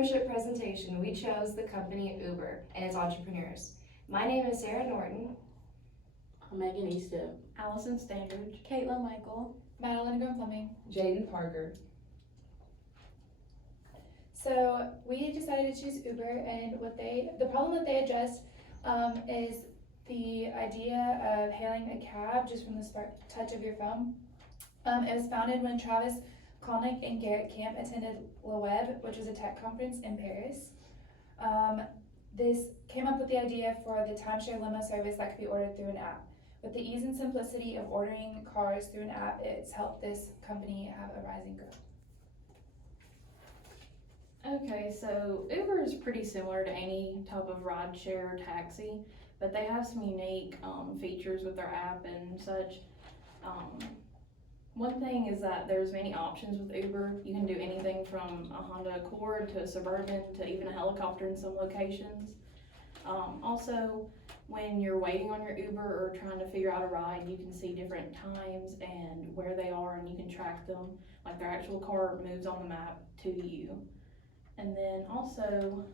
entrepreneurship presentation, we chose the company Uber and its entrepreneurs. My name is Sarah Norton. Megan Eastep. Allison Standridge. Caitlin Michael. Madeline Fleming. Jaden Parker. So we decided to choose Uber, and the problem that they addressed is the idea of hailing a cab just from the touch of your phone. It was founded when Travis Kalnick and Garrett Camp attended Le Web, which was a tech conference in Paris. This came up with the idea for the timeshare limo service that could be ordered through an app. With the ease and simplicity of ordering cars through an app, it's helped this company have a rising growth. Okay, so Uber is pretty similar to any type of rideshare or taxi, but they have some unique features with their app and such. One thing is that there's many options with Uber. You can do anything from a Honda Accord to a Suburban to even a helicopter in some locations. Also, when you're waiting on your Uber or trying to figure out a ride, you can see different times and where they are, and you can track them. Like their actual car moves on the map to you. And then also,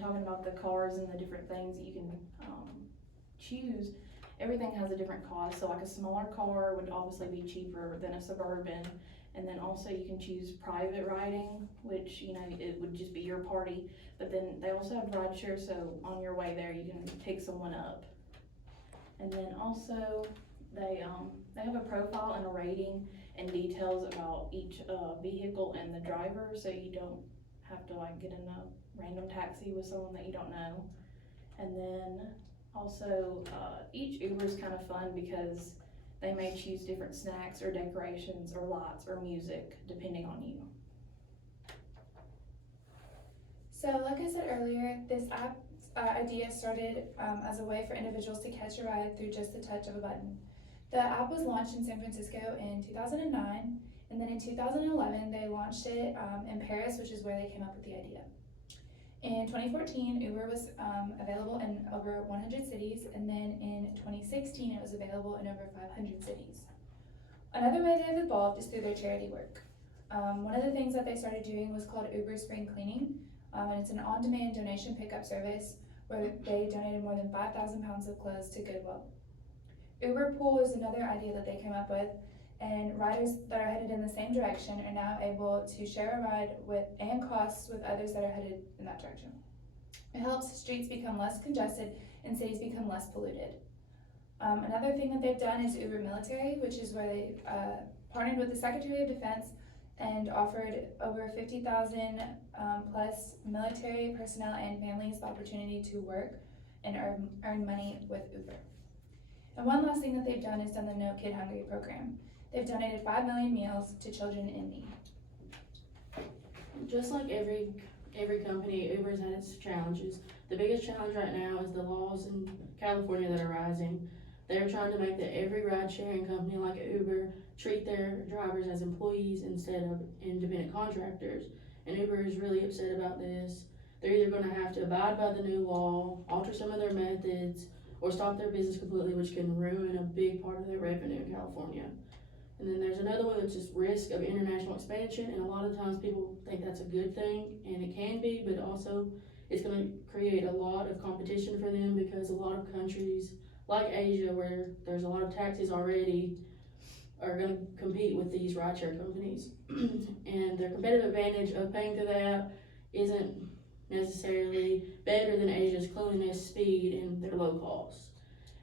talking about the cars and the different things that you can choose, everything has a different cost. So like a smaller car would obviously be cheaper than a Suburban. And then also you can choose private riding, which, it would just be your party. But then they also have rideshare, so on your way there you can pick someone up. And then also they have a profile and a rating and details about each vehicle and the driver, so you don't have to get in a random taxi with someone that you don't know. And then also each Uber is kind of fun because they may choose different snacks or decorations or lights or music depending on you. So like I said earlier, this app idea started as a way for individuals to catch a ride through just the touch of a button. The app was launched in San Francisco in 2009, and then in 2011 they launched it in Paris, which is where they came up with the idea. In 2014, Uber was available in over 100 cities, and then in 2016 it was available in over 500 cities. Another way they've evolved is through their charity work. One of the things that they started doing was called Uber Spring Cleaning, and it's an on-demand donation pickup service where they donated more than 5,000 pounds of clothes to Goodwill. Uber Pool is another idea that they came up with, and riders that are headed in the same direction are now able to share a ride and costs with others that are headed in that direction. It helps streets become less congested and cities become less polluted. Another thing that they've done is Uber Military, which is where they partnered with the Secretary of Defense and offered over 50,000 plus military personnel and families the opportunity to work and earn money with Uber. And one last thing that they've done is done the No Kid Hungry program. They've donated 5 million meals to children in need. Just like every company, Uber's had its challenges. The biggest challenge right now is the laws in California that are rising. They're trying to make that every ride-sharing company like Uber treat their drivers as employees instead of independent contractors. And Uber is really upset about this. They're either going to have to abide by the new law, alter some of their methods, or stop their business completely, which can ruin a big part of their revenue in California. And then there's another one that's just risk of international expansion, and a lot of times people think that's a good thing, and it can be, but also it's going to create a lot of competition for them because a lot of countries like Asia, where there's a lot of taxis already, are going to compete with these rideshare companies. And their competitive advantage of paying through the app isn't necessarily better than Asia's cleanliness, speed, and their low cost.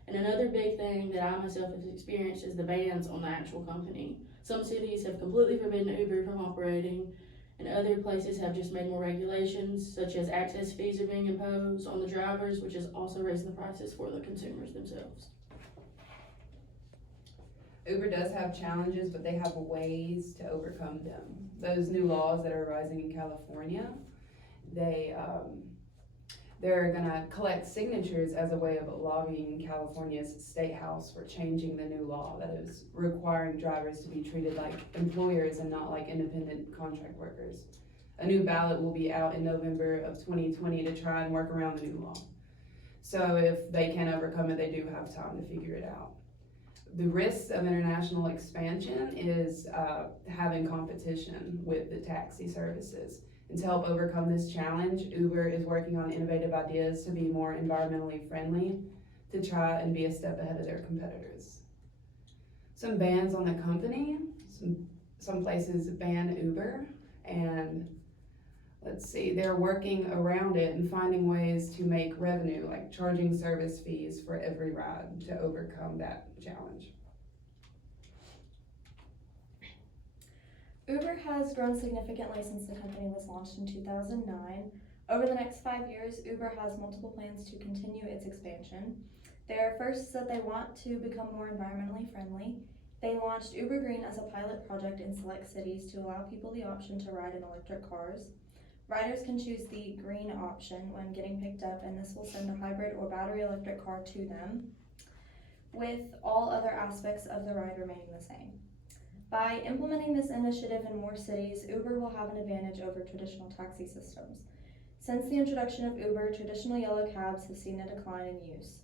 And another big thing that I myself have experienced is the bans on the actual company. Some cities have completely forbidden Uber from operating, and other places have just made more regulations, such as access fees are being imposed on the drivers, which is also raising the prices for the consumers themselves. Uber does have challenges, but they have ways to overcome them. Those new laws that are rising in California, they're gonna collect signatures as a way of lobbying California's state house for changing the new law that is requiring drivers to be treated like employers and not like independent contract workers. A new ballot will be out in November of 2020 to try and work around the new law. So if they can overcome it, they do have time to figure it out. The risks of international expansion is having competition with the taxi services. And to help overcome this challenge, Uber is working on innovative ideas to be more environmentally friendly, to try and be a step ahead of their competitors. Some bans on the company, some places ban Uber, and let's see, they're working around it and finding ways to make revenue, like charging service fees for every ride to overcome that challenge. Uber has grown significantly since the company was launched in 2009. Over the next 5 years, Uber has multiple plans to continue its expansion. Their first said they want to become more environmentally friendly. They launched Uber Green as a pilot project in select cities to allow people the option to ride in electric cars. Riders can choose the green option when getting picked up, and this will send a hybrid or battery electric car to them, with all other aspects of the ride remaining the same. By implementing this initiative in more cities, Uber will have an advantage over traditional taxi systems. Since the introduction of Uber, traditional yellow cabs have seen a decline in use.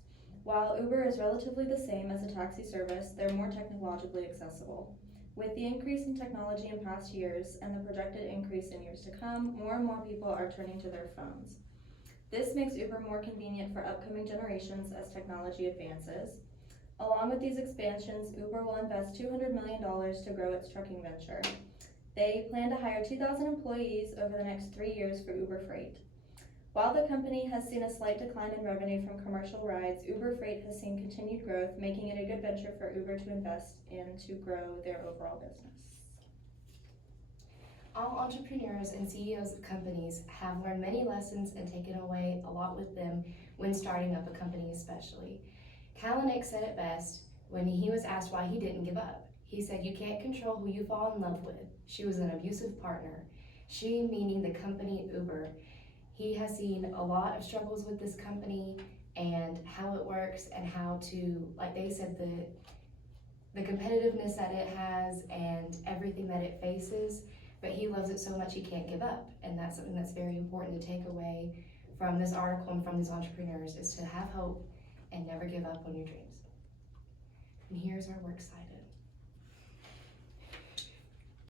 While Uber is relatively the same as a taxi service, they're more technologically accessible. With the increase in technology in past years and the projected increase in years to come, more and more people are turning to their phones. This makes Uber more convenient for upcoming generations as technology advances. Along with these expansions, Uber will invest $200 million to grow its trucking venture. They plan to hire 2,000 employees over the next 3 years for Uber Freight. While the company has seen a slight decline in revenue from commercial rides, Uber Freight has seen continued growth, making it a good venture for Uber to invest in to grow their overall business. All entrepreneurs and CEOs of companies have learned many lessons and taken away a lot with them when starting up a company especially. Kalanick said it best when he was asked why he didn't give up. He said, "You can't control who you fall in love with." She was an abusive partner. She meaning the company Uber. He has seen a lot of struggles with this company and how it works and how to, like they said, the competitiveness that it has and everything that it faces, but he loves it so much he can't give up. And that's something that's very important to take away from this article and from these entrepreneurs, is to have hope and never give up on your dreams. And here's our works cited.